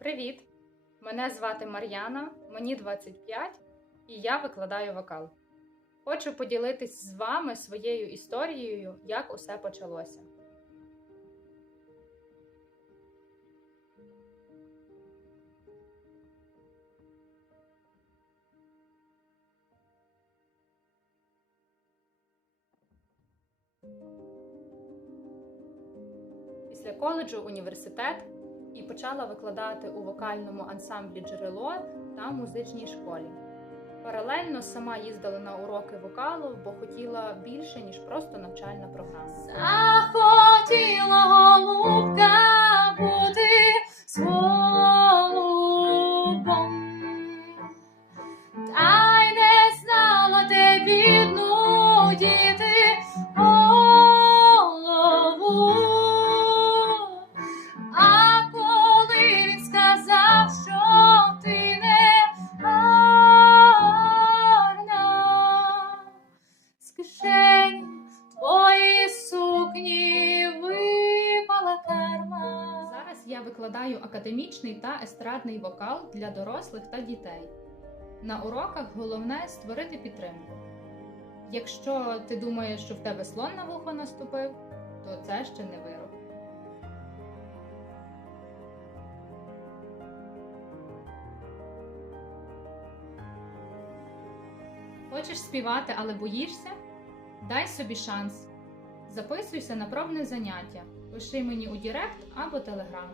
Привіт! Мене звати Мар'яна, мені 25 і я викладаю вокал. Хочу поділитись з вами своєю історією, як усе почалося. Після коледжу університет і почала викладати у вокальному ансамблі джерело та музичній школі. Паралельно сама їздила на уроки вокалу, бо хотіла більше, ніж просто навчальна програма. Захотіла голубка бути з голубом, та й не знала, де викладаю академічний та естрадний вокал для дорослих та дітей. На уроках головне створити підтримку. Якщо ти думаєш, що в тебе слон на вухо наступив, то це ще не вирок. Хочеш співати, але боїшся? Дай собі шанс. Записуйся на пробне заняття. Пиши мені у Дірект або Телеграм.